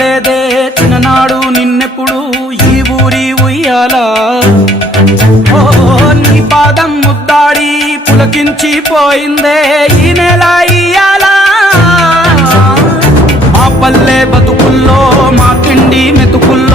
వినలేదే చిన్ననాడు నిన్నెప్పుడు ఈ ఊరి ఉయ్యాలా ఓ నీ పాదం ముద్దాడి పులకించి పోయిందే ఈ నెల ఇయ్యాలా మా పల్లె బతుకుల్లో మా కిండి మెతుకుల్లో